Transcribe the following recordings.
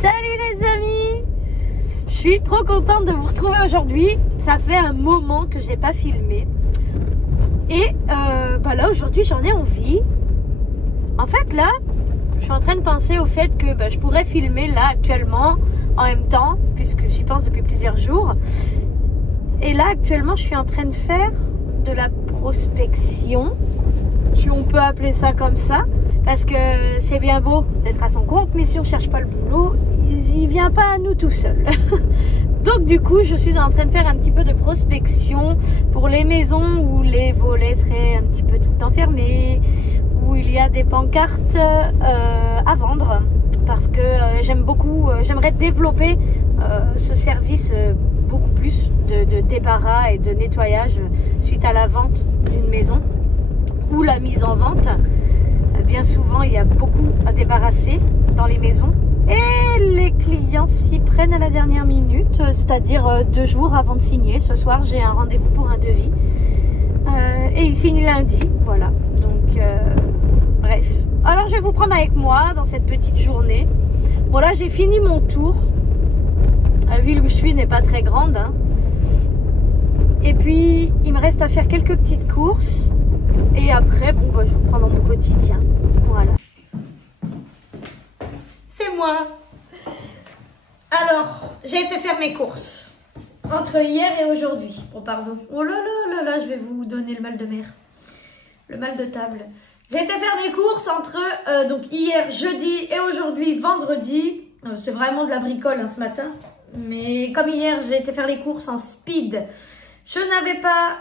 Salut les amis! Je suis trop contente de vous retrouver aujourd'hui. Ça fait un moment que j'ai pas filmé. Et là aujourd'hui j'en ai envie. En fait là, je suis en train de penser au fait que je pourrais filmer là actuellement en même temps, puisque j'y pense depuis plusieurs jours. Et là actuellement je suis en train de faire de la prospection, si on peut appeler ça comme ça. Parce que c'est bien beau d'être à son compte, mais si on cherche pas le boulot, il vient pas à nous tout seul. Donc du coup, je suis en train de faire un petit peu de prospection pour les maisons où les volets seraient un petit peu tout le temps fermés, où il y a des pancartes à vendre. Parce que j'aime beaucoup, j'aimerais développer ce service beaucoup plus de débarras et de nettoyage suite à la vente d'une maison ou la mise en vente. Bien souvent, il y a beaucoup à débarrasser dans les maisons et les clients s'y prennent à la dernière minute, c'est-à-dire 2 jours avant de signer. Ce soir, j'ai un rendez-vous pour un devis et il signe lundi, voilà. Donc, bref. Alors, je vais vous prendre avec moi dans cette petite journée. Bon, là, j'ai fini mon tour. La ville où je suis n'est pas très grande, hein. Et puis, il me reste à faire quelques petites courses. Et après, je vous prends dans mon quotidien. Voilà. C'est moi. Alors, j'ai été faire mes courses. Entre hier et aujourd'hui. Oh, pardon. Oh là là là là, je vais vous donner le mal de mer. Le mal de table. J'ai été faire mes courses entre donc hier, jeudi et aujourd'hui, vendredi. C'est vraiment de la bricole hein, ce matin. Mais comme hier, j'ai été faire les courses en speed. Je n'avais pas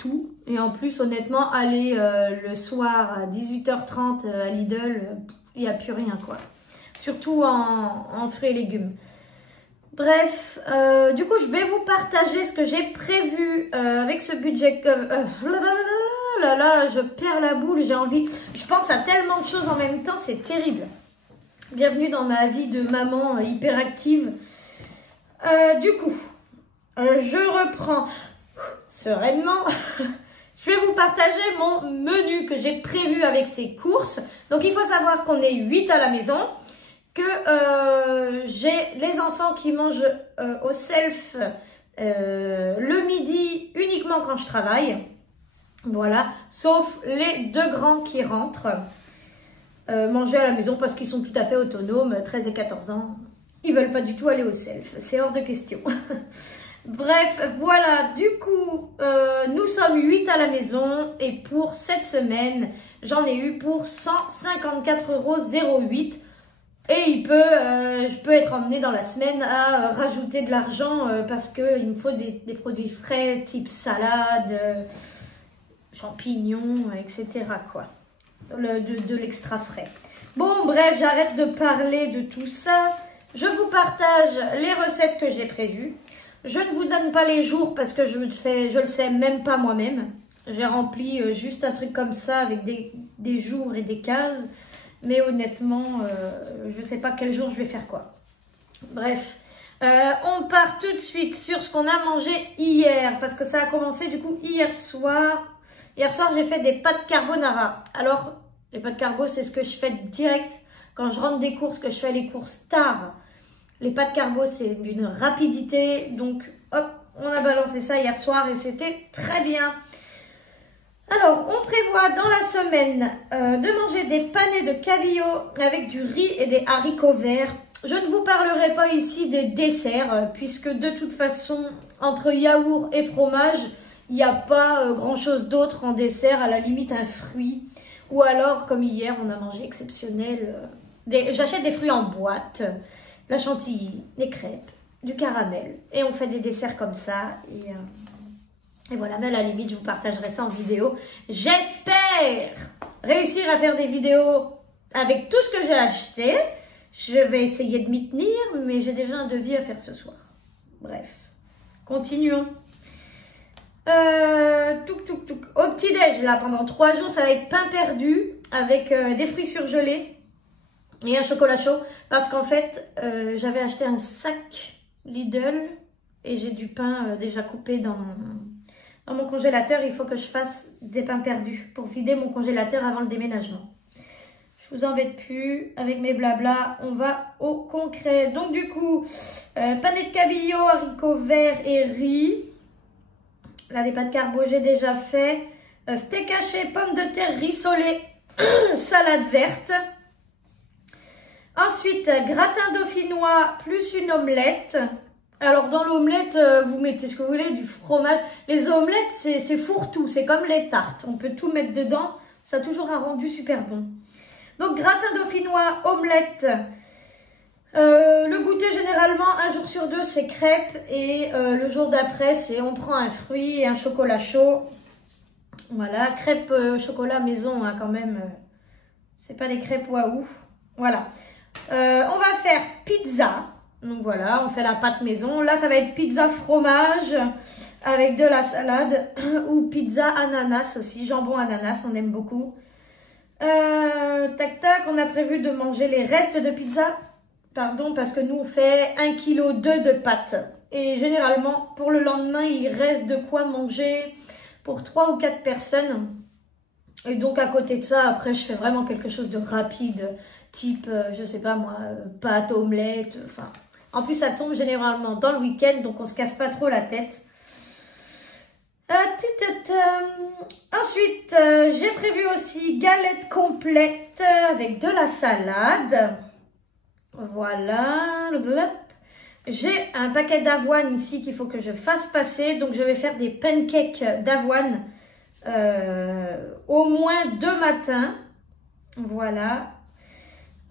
tout. Et en plus, honnêtement, aller le soir à 18h30 à Lidl, il n'y a plus rien, quoi. Surtout en fruits et légumes. Bref, du coup, je vais vous partager ce que j'ai prévu avec ce budget. Là, je perds la boule, j'ai envie. Je pense à tellement de choses en même temps, c'est terrible. Bienvenue dans ma vie de maman hyperactive. Du coup... je reprends sereinement. Je vais vous partager mon menu que j'ai prévu avec ces courses. Donc, il faut savoir qu'on est 8 à la maison, que j'ai les enfants qui mangent au self le midi uniquement quand je travaille. Voilà, sauf les 2 grands qui rentrent manger à la maison parce qu'ils sont tout à fait autonomes, 13 et 14 ans. Ils veulent pas du tout aller au self, c'est hors de question. Bref, voilà, du coup, nous sommes 8 à la maison et pour cette semaine, j'en ai eu pour 154,08 € et je peux être emmenée dans la semaine à rajouter de l'argent parce qu'il me faut des produits frais type salade, champignons, etc. quoi, de l'extra frais. Bon, bref, j'arrête de parler de tout ça. Je vous partage les recettes que j'ai prévues. Je ne vous donne pas les jours parce que je le sais même pas moi-même. J'ai rempli juste un truc comme ça avec des jours et des cases. Mais honnêtement, je ne sais pas quel jour je vais faire quoi. Bref, on part tout de suite sur ce qu'on a mangé hier. Parce que ça a commencé du coup hier soir. Hier soir, j'ai fait des pâtes carbonara. Alors, les pâtes carbo, c'est ce que je fais direct quand je rentre des courses, que je fais les courses tard. Les pâtes carbo, c'est d'une rapidité. Donc, hop, on a balancé ça hier soir et c'était très bien. Alors, on prévoit dans la semaine de manger des panais de cabillaud avec du riz et des haricots verts. Je ne vous parlerai pas ici des desserts, puisque de toute façon, entre yaourt et fromage, il n'y a pas grand-chose d'autre en dessert, à la limite un fruit. Ou alors, comme hier, on a mangé exceptionnel. J'achète des fruits en boîte. La chantilly, les crêpes, du caramel. Et on fait des desserts comme ça. Et voilà, mais à la limite, je vous partagerai ça en vidéo. J'espère réussir à faire des vidéos avec tout ce que j'ai acheté. Je vais essayer de m'y tenir, mais j'ai déjà un devis à faire ce soir. Bref, continuons. Au petit-déj, là, pendant 3 jours, ça va être pain perdu avec des fruits surgelés. Et un chocolat chaud, parce qu'en fait, j'avais acheté un sac Lidl et j'ai du pain déjà coupé dans mon congélateur. Il faut que je fasse des pains perdus pour vider mon congélateur avant le déménagement. Je Je vous embête plus avec mes blablas, on va au concret. Donc du coup, pané de cabillaud, haricots verts et riz. Là, les pâtes carbo, j'ai déjà fait. Steak haché, pommes de terre, rissolé, salade verte. Ensuite, gratin dauphinois plus une omelette. Alors, dans l'omelette, vous mettez ce que vous voulez, du fromage. Les omelettes, c'est fourre-tout, c'est comme les tartes. On peut tout mettre dedans, ça a toujours un rendu super bon. Donc, gratin dauphinois, omelette. Le goûter, généralement, un jour sur deux, c'est crêpes. Et le jour d'après, c'est on prend un fruit et un chocolat chaud. Voilà, crêpes chocolat maison, hein, quand même. C'est pas des crêpes waouh. Voilà. On va faire pizza. Donc voilà, on fait la pâte maison. Là, ça va être pizza fromage avec de la salade. Ou pizza ananas aussi. Jambon ananas, on aime beaucoup. Tac tac, on a prévu de manger les restes de pizza. Pardon, parce que nous, on fait 1,2 kg de pâtes. Et généralement, pour le lendemain, il reste de quoi manger pour 3 ou 4 personnes. Et donc à côté de ça, après je fais vraiment quelque chose de rapide, type, je sais pas moi, pâte, omelette, enfin. En plus ça tombe généralement dans le week-end, donc on se casse pas trop la tête. Ensuite, j'ai prévu aussi galette complète avec de la salade. Voilà. J'ai un paquet d'avoine ici qu'il faut que je fasse passer. Donc, je vais faire des pancakes d'avoine au moins 2 matins. Voilà.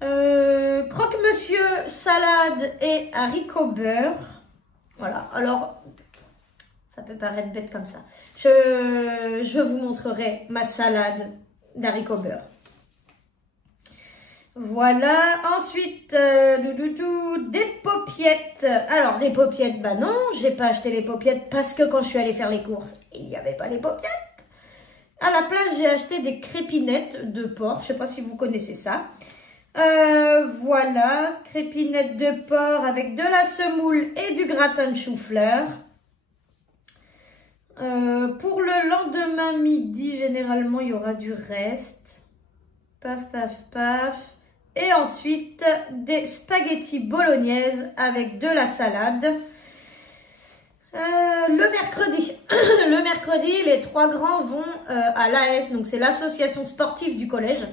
Croque-monsieur, salade et haricots beurre. Voilà. Alors, ça peut paraître bête comme ça. Je vous montrerai ma salade d'haricots beurre. Voilà, ensuite, des paupiettes. Alors, des paupiettes, bah non, j'ai pas acheté les paupiettes parce que quand je suis allée faire les courses, il n'y avait pas les paupiettes. À la place, j'ai acheté des crépinettes de porc, je sais pas si vous connaissez ça. Voilà, crépinettes de porc avec de la semoule et du gratin de chou-fleur. Pour le lendemain midi, généralement, il y aura du reste. Paf, paf, paf. Et ensuite, des spaghettis bolognaises avec de la salade. Le mercredi, le mercredi, les 3 grands vont à l'AS, donc c'est l'association sportive du collège.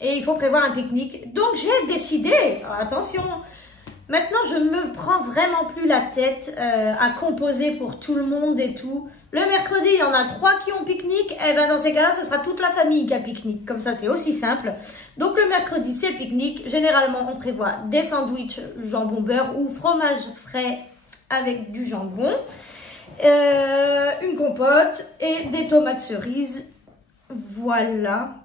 Et il faut prévoir un pique-nique. Donc j'ai décidé, attention, maintenant je ne me prends vraiment plus la tête à composer pour tout le monde et tout. Le mercredi, il y en a 3 qui ont pique-nique. Et ben dans ces cas-là, ce sera toute la famille qui a pique-nique. Comme ça, c'est aussi simple. Donc le mercredi, c'est pique-nique. Généralement, on prévoit des sandwichs jambon beurre ou fromage frais avec du jambon. Une compote et des tomates cerises. Voilà.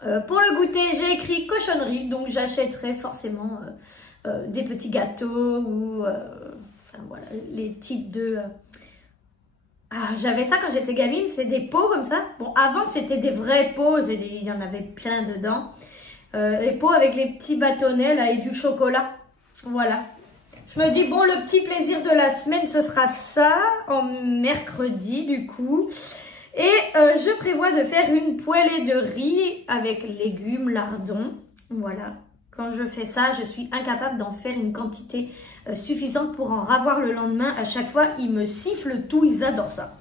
Pour le goûter, j'ai écrit cochonnerie. Donc j'achèterai forcément des petits gâteaux ou enfin voilà, les types de... Ah, j'avais ça quand j'étais gamine, c'est des pots comme ça. Bon, avant, c'était des vrais pots, il y en avait plein dedans. Les pots avec les petits bâtonnets là et du chocolat. Voilà. Je me dis, bon, le petit plaisir de la semaine, ce sera ça, en mercredi du coup. Et je prévois de faire une poêlée de riz avec légumes, lardons. Voilà. Quand je fais ça, je suis incapable d'en faire une quantité suffisante pour en ravoir le lendemain. À chaque fois, ils me sifflent tout, ils adorent ça.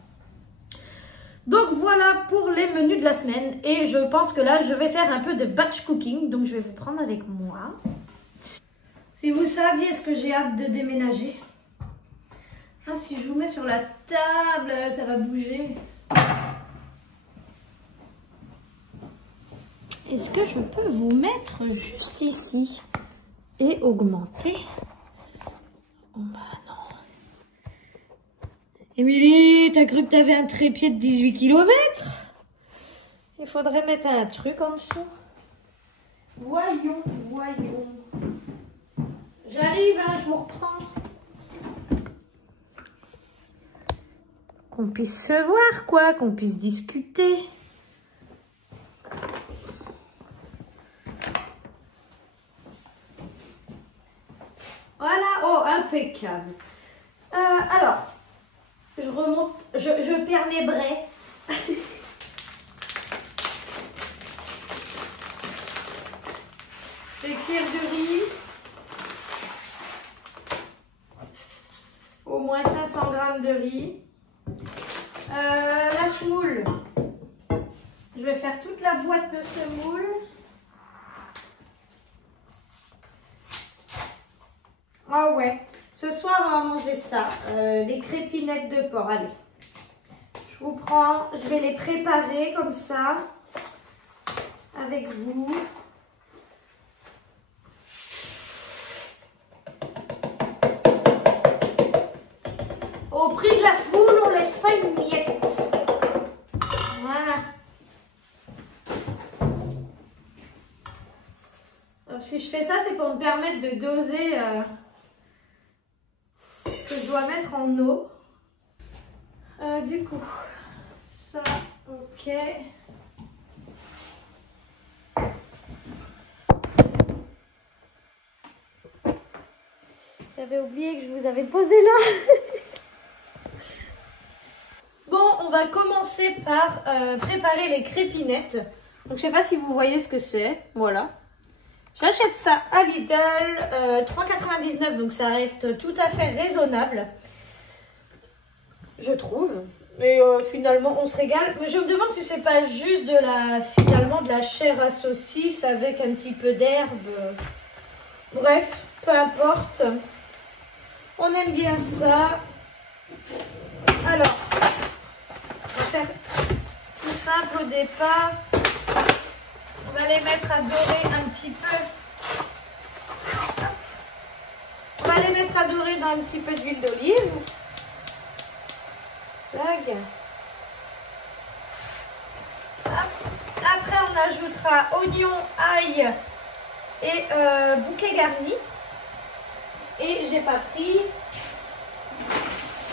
Donc voilà pour les menus de la semaine. Et je pense que là, je vais faire un peu de batch cooking. Donc je vais vous prendre avec moi. Si vous saviez ce que j'ai hâte de déménager. Ah, si je vous mets sur la table, ça va bouger. Est-ce que je peux vous mettre juste ici et augmenter? Oh bah non. Émilie, t'as cru que t'avais un trépied de 18 km? Il faudrait mettre un truc en dessous. Voyons, voyons. J'arrive, hein, je vous reprends. Qu'on puisse se voir, quoi, qu'on puisse discuter. Voilà, oh, impeccable. Alors, je remonte, je perds mes brais. joli. La semoule. Je vais faire toute la boîte de semoule. Ah ouais, ce soir on va manger ça, les crépinettes de porc. Allez, je vous prends, je vais les préparer comme ça, avec vous. Au prix de la semoule, on laisse pas une miette. Voilà. Alors, si je fais ça, c'est pour me permettre de doser ce que je dois mettre en eau. Du coup, ça, ok. J'avais oublié que je vous avais posé là. Bon, on va commencer par préparer les crépinettes. Donc, je sais pas si vous voyez ce que c'est. Voilà. J'achète ça à Lidl, 3,99 €, donc ça reste tout à fait raisonnable, je trouve. Et finalement, on se régale. Mais je me demande si c'est pas juste finalement de la chair à saucisse avec un petit peu d'herbe. Bref, peu importe. On aime bien ça. Alors, on va faire tout simple au départ. On va les mettre à dorer un petit peu. On va les mettre à dorer dans un petit peu d'huile d'olive. Zague. Après, on ajoutera oignon, ail et bouquet garni. Et j'ai pas pris.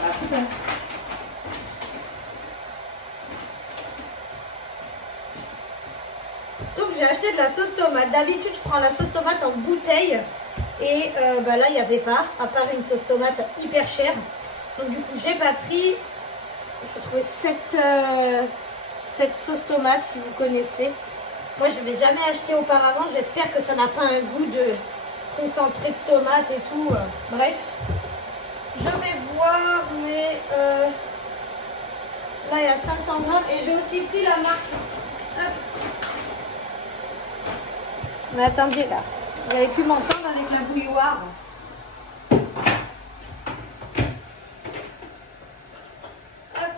Hop. Donc j'ai acheté de la sauce tomate. D'habitude je prends la sauce tomate en bouteille. Et bah là il n'y avait pas, à part une sauce tomate hyper chère. Donc du coup j'ai pas pris. Je trouvais cette sauce tomate si vous connaissez. Moi je ne l'ai jamais acheté auparavant. J'espère que ça n'a pas un goût de concentré de tomate et tout. Bref. Je vais voir, mais là il y a 500 grammes. Et j'ai aussi pris la marque. Hop. Mais attendez là, vous avez pu m'entendre avec la bouilloire. Hop.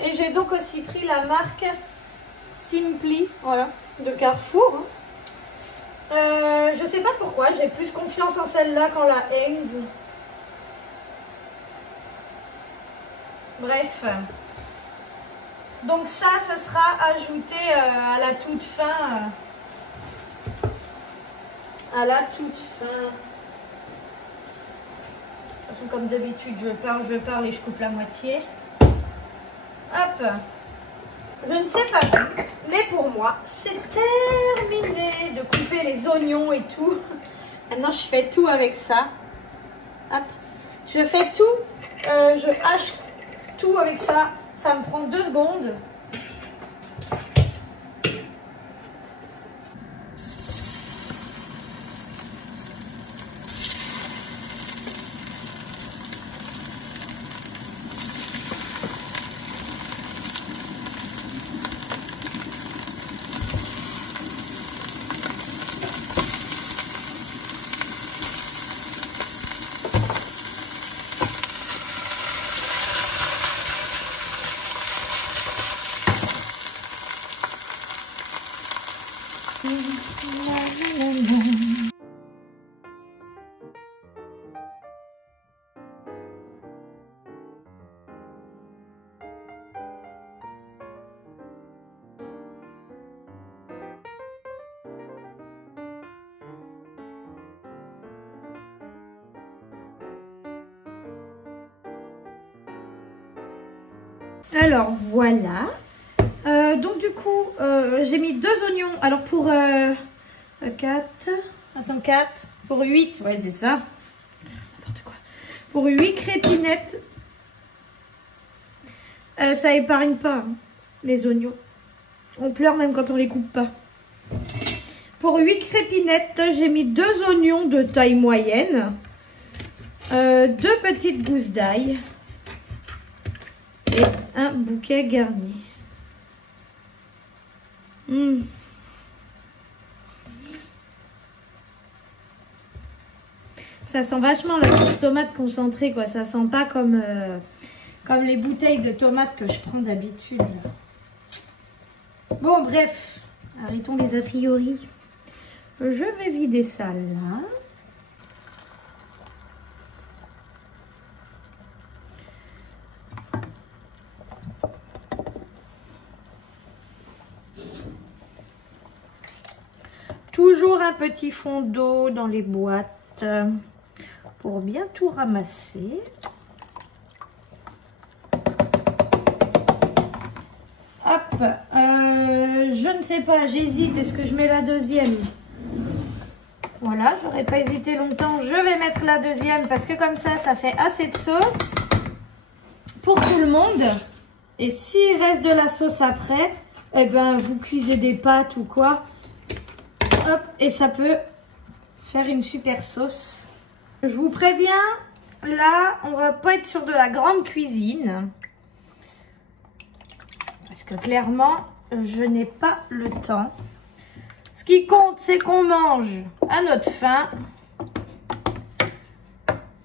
Et j'ai donc aussi pris la marque Simply, voilà, de Carrefour. Je sais pas pourquoi, j'ai plus confiance en celle-là qu'en la Heinz. Bref. Donc ça sera ajouté à la toute fin. À la toute fin. De toute façon, comme d'habitude, je parle et je coupe la moitié. Hop. Je ne sais pas vous, mais pour moi, c'est terminé de couper les oignons et tout. Maintenant, je fais tout avec ça. Hop. Je fais tout. Je hache tout avec ça. Ça me prend 2 secondes. Alors voilà. Donc du coup, j'ai mis 2 oignons. Alors pour 4, attends 4, pour 8, ouais c'est ça. N'importe quoi. Pour 8 crépinettes, ça épargne pas hein, les oignons. On pleure même quand on les coupe pas. Pour 8 crépinettes, j'ai mis 2 oignons de taille moyenne. 2 petites gousses d'ail et un bouquet garni. Ça sent vachement la sauce tomate concentrée, quoi. Ça sent pas comme les bouteilles de tomates que je prends d'habitude. Bon, bref, arrêtons les a priori. Je vais vider ça là. Toujours un petit fond d'eau dans les boîtes pour bien tout ramasser. Hop, je ne sais pas, j'hésite. Est-ce que je mets la deuxième? Voilà, j'aurais pas hésité longtemps. Je vais mettre la deuxième parce que comme ça fait assez de sauce pour tout le monde. Et s'il reste de la sauce après, eh ben vous cuisez des pâtes ou quoi. Hop, et ça peut faire une super sauce. Je vous préviens, là, on va pas être sur de la grande cuisine. Parce que clairement, je n'ai pas le temps. Ce qui compte, c'est qu'on mange à notre faim.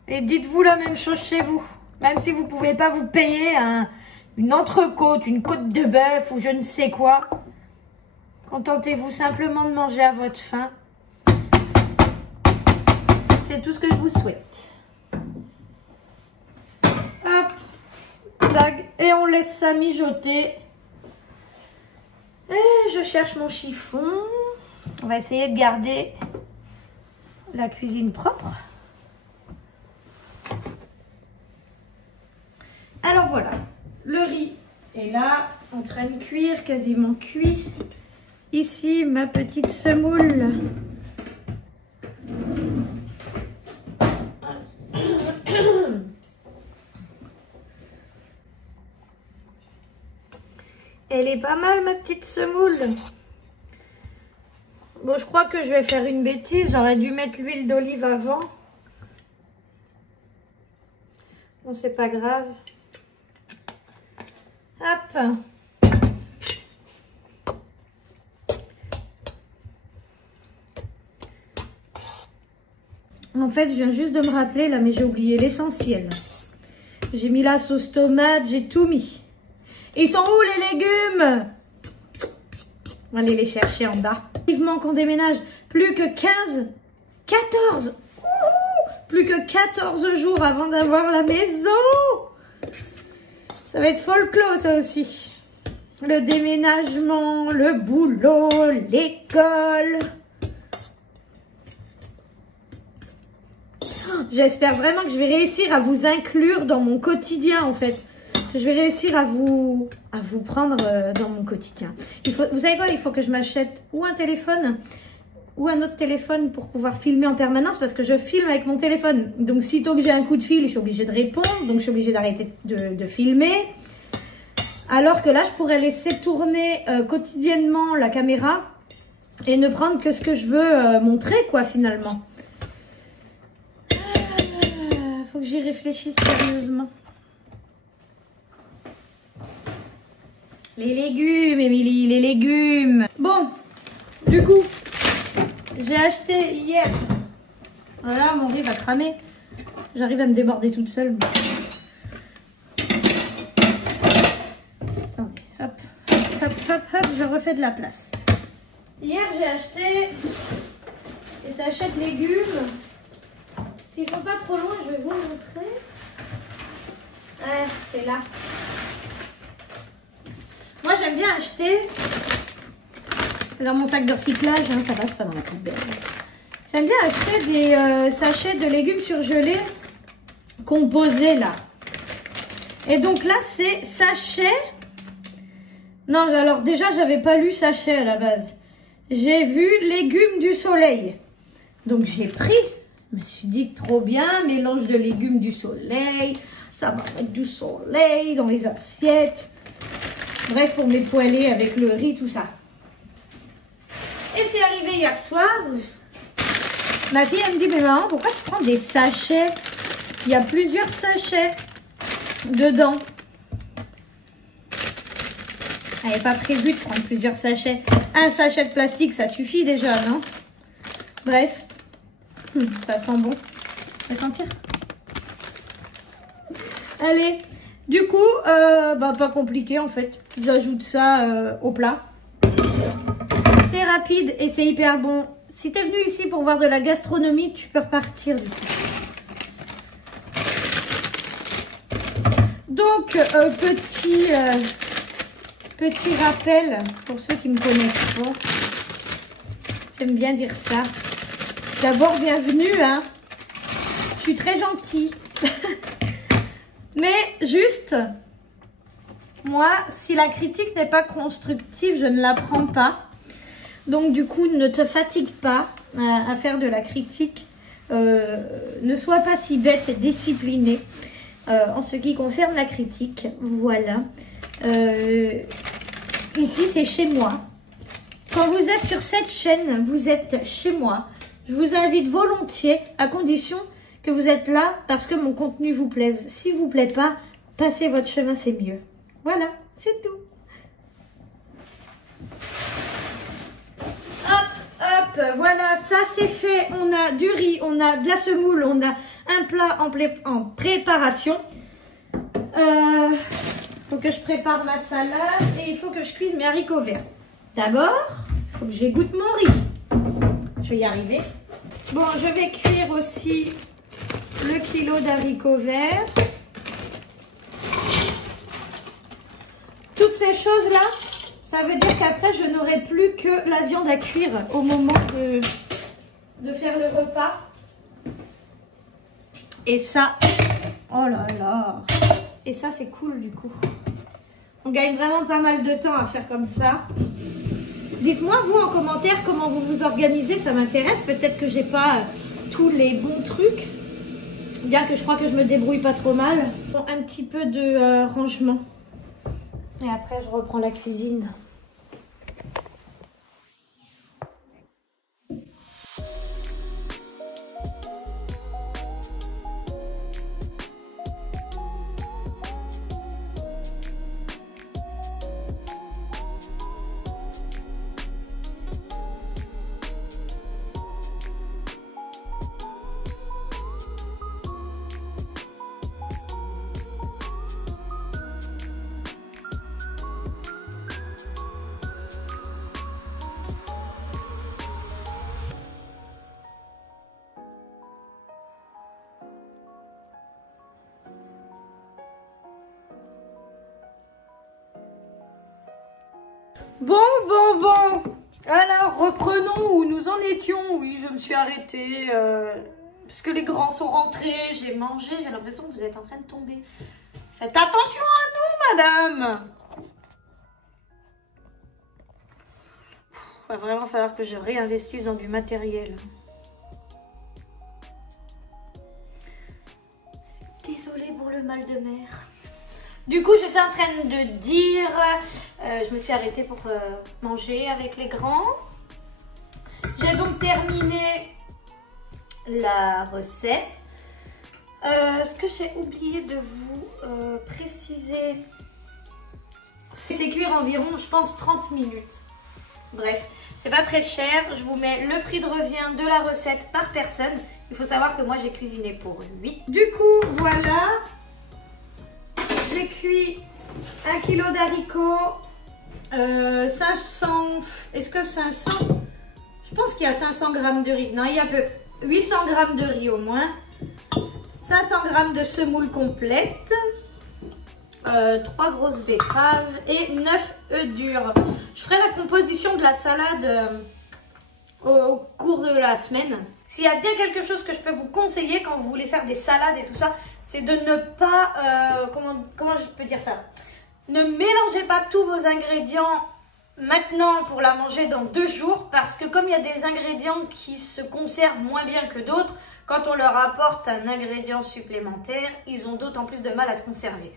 Et dites-vous la même chose chez vous. Même si vous ne pouvez pas vous payer une entrecôte, une côte de bœuf ou je ne sais quoi. Contentez-vous simplement de manger à votre faim. C'est tout ce que je vous souhaite. Hop, tac, et on laisse ça mijoter. Et je cherche mon chiffon. On va essayer de garder la cuisine propre. Alors voilà, le riz est là, en train de cuire, quasiment cuit. Ici, ma petite semoule. Elle est pas mal, ma petite semoule. Bon, je crois que je vais faire une bêtise. J'aurais dû mettre l'huile d'olive avant. Bon, c'est pas grave. Hop. En fait, je viens juste de me rappeler, là, mais j'ai oublié l'essentiel. J'ai mis la sauce tomate, j'ai tout mis. Ils sont où les légumes? On va aller les chercher en bas. Vivement qu'on déménage. Plus que 15, 14. Plus que 14 jours avant d'avoir la maison. Ça va être folklore, ça aussi. Le déménagement, le boulot, l'école. J'espère vraiment que je vais réussir à vous inclure dans mon quotidien, en fait. Je vais réussir à vous prendre dans mon quotidien. Vous savez quoi? Il faut que je m'achète ou un téléphone ou un autre téléphone pour pouvoir filmer en permanence parce que je filme avec mon téléphone. Donc, sitôt que j'ai un coup de fil, je suis obligée de répondre. Donc, je suis obligée d'arrêter de filmer. Alors que là, je pourrais laisser tourner quotidiennement la caméra et ne prendre que ce que je veux montrer, quoi, finalement. Faut que j'y réfléchisse sérieusement. Les légumes, Émilie, les légumes. Bon, du coup, j'ai acheté hier. Voilà, mon riz va cramer. J'arrive à me déborder toute seule. Attendez, hop, hop, hop, hop, je refais de la place. Hier, j'ai acheté des sachets de légumes. S'ils sont pas trop loin, je vais vous montrer. Ouais, c'est là. Moi, j'aime bien acheter dans mon sac de recyclage, hein, ça passe pas dans la poubelle. J'aime bien acheter des sachets de légumes surgelés composés là. Et donc là, c'est sachet. Non, alors déjà, j'avais pas lu sachet à la base. J'ai vu légumes du soleil. Donc j'ai pris. Je me suis dit trop bien, mélange de légumes du soleil. Ça va mettre du soleil dans les assiettes. Bref, pour m'époiler avec le riz, tout ça. Et c'est arrivé hier soir. Ma fille, elle me dit, mais maman, pourquoi tu prends des sachets Il y a plusieurs sachets dedans. Elle n'est pas prévu de prendre plusieurs sachets. Un sachet de plastique, ça suffit déjà, non? Bref, ça sent bon. On va sentir. Allez, du coup, pas compliqué en fait. J'ajoute ça au plat. C'est rapide et c'est hyper bon. Si tu es venu ici pour voir de la gastronomie, tu peux repartir du coup. Donc, petit rappel pour ceux qui me connaissent pas. J'aime bien dire ça. D'abord, bienvenue, hein. Je suis très gentille. Mais juste, moi, si la critique n'est pas constructive, je ne la prends pas. Donc, du coup, ne te fatigue pas à faire de la critique. Ne sois pas si bête et disciplinée en ce qui concerne la critique. Voilà. Ici, c'est chez moi. Quand vous êtes sur cette chaîne, vous êtes chez moi. Je vous invite volontiers, à condition que vous êtes là parce que mon contenu vous plaise. S'il ne vous plaît pas, passez votre chemin, c'est mieux. Voilà, c'est tout. Hop, hop, voilà, ça c'est fait. On a du riz, on a de la semoule, on a un plat en préparation. Faut que je prépare ma salade et il faut que je cuise mes haricots verts. D'abord, il faut que j'égoutte mon riz. Je vais y arriver. Bon, je vais cuire aussi le kilo d'haricots verts. Toutes ces choses-là, ça veut dire qu'après, je n'aurai plus que la viande à cuire au moment de faire le repas. Et ça, oh là là. Et ça, c'est cool du coup. On gagne vraiment pas mal de temps à faire comme ça. Dites-moi, vous, en commentaire, comment vous vous organisez. Ça m'intéresse. Peut-être que j'ai pas tous les bons trucs. Bien que je crois que je me débrouille pas trop mal. Bon, un petit peu de rangement. Et après, je reprends la cuisine. Bon. Alors, reprenons où nous en étions. Oui, je me suis arrêtée parce que les grands sont rentrés. J'ai mangé. J'ai l'impression que vous êtes en train de tomber. Faites attention à nous, madame. Il va vraiment falloir que je réinvestisse dans du matériel. Désolée pour le mal de mer. Du coup, j'étais en train de dire, je me suis arrêtée pour manger avec les grands. J'ai donc terminé la recette. Ce que j'ai oublié de vous préciser, c'est cuire environ, je pense, 30 minutes. Bref, c'est pas très cher. Je vous mets le prix de revient de la recette par personne. Il faut savoir que moi, j'ai cuisiné pour 8. Du coup, voilà. J'ai cuit 1 kg d'haricots, 500, est-ce que 500? Je pense qu'il y a 500 g de riz. Non, il y a peu. 800 g de riz au moins. 500 g de semoule complète. 3 grosses betteraves et 9 œufs durs. Je ferai la composition de la salade au cours de la semaine. S'il y a bien quelque chose que je peux vous conseiller quand vous voulez faire des salades et tout ça, c'est de ne pas, comment je peux dire ça? Ne mélangez pas tous vos ingrédients maintenant pour la manger dans 2 jours, parce que comme il y a des ingrédients qui se conservent moins bien que d'autres, quand on leur apporte un ingrédient supplémentaire, ils ont d'autant plus de mal à se conserver.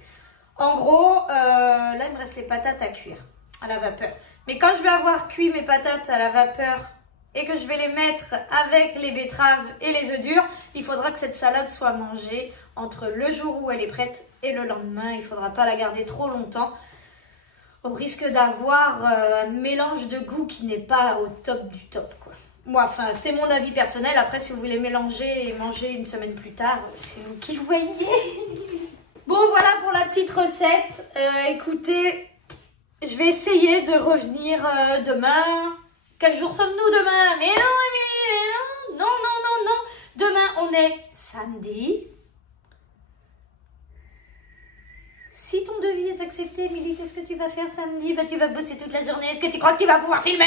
En gros, là il me reste les patates à cuire à la vapeur. Mais quand je vais avoir cuit mes patates à la vapeur et que je vais les mettre avec les betteraves et les œufs durs, il faudra que cette salade soit mangée entre le jour où elle est prête et le lendemain. Il ne faudra pas la garder trop longtemps, au risque d'avoir un mélange de goût qui n'est pas au top du top, quoi. Moi, enfin, c'est mon avis personnel. Après, si vous voulez mélanger et manger une semaine plus tard, c'est vous qui voyez. Bon, voilà pour la petite recette. Écoutez, je vais essayer de revenir demain. Quel jour sommes-nous demain? Mais non, Émilie, non, non, non, non. Demain, on est samedi. Si ton devis est accepté, Émilie, qu'est-ce que tu vas faire samedi? Bah, tu vas bosser toute la journée. Est-ce que tu crois que tu vas pouvoir filmer?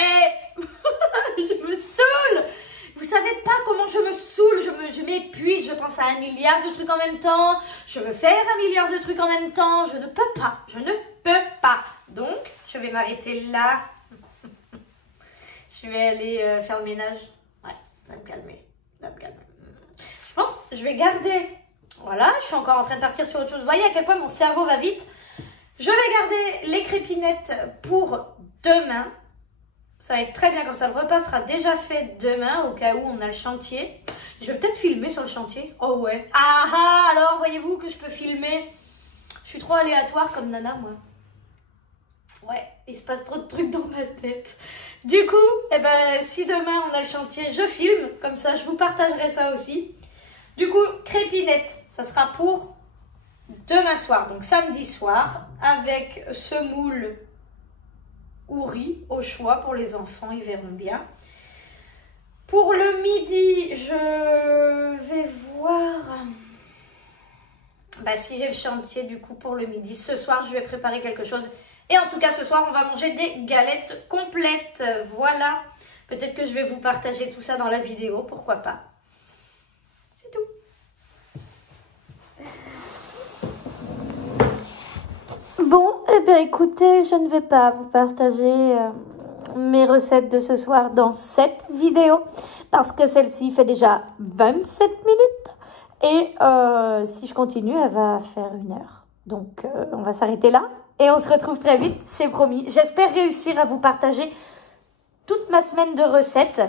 Je me saoule. Vous savez pas comment je me saoule. Je m'épuise. Je pense à 1 milliard de trucs en même temps. Je veux faire 1 milliard de trucs en même temps. Je ne peux pas. Je ne peux pas. Donc, je vais m'arrêter là. Je vais aller faire le ménage. Ouais, va me calmer. Va me calmer. Je pense que je vais garder... Voilà, je suis encore en train de partir sur autre chose. Vous voyez à quel point mon cerveau va vite. Je vais garder les crépinettes pour demain. Ça va être très bien comme ça. Le repas sera déjà fait demain au cas où on a le chantier. Je vais peut-être filmer sur le chantier. Oh ouais. Ah ah, alors voyez-vous que je peux filmer. Je suis trop aléatoire comme nana, moi. Ouais, il se passe trop de trucs dans ma tête. Du coup, eh ben, si demain on a le chantier, je filme. Comme ça, je vous partagerai ça aussi. Du coup, crépinette, ça sera pour demain soir, donc samedi soir, avec semoule ou riz au choix pour les enfants, ils verront bien. Pour le midi, je vais voir si j'ai le chantier du coup pour le midi. Ce soir, je vais préparer quelque chose. Et en tout cas, ce soir, on va manger des galettes complètes. Voilà. Peut-être que je vais vous partager tout ça dans la vidéo, pourquoi pas. C'est tout. Bon, eh bien écoutez, je ne vais pas vous partager mes recettes de ce soir dans cette vidéo parce que celle-ci fait déjà 27 minutes et si je continue, elle va faire 1 heure. Donc, on va s'arrêter là et on se retrouve très vite, c'est promis. J'espère réussir à vous partager toute ma semaine de recettes.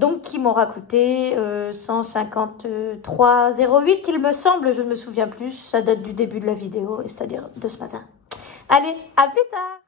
Donc qui m'aura coûté 153,08 il me semble, je ne me souviens plus, ça date du début de la vidéo, c'est-à-dire de ce matin. Allez, à plus tard!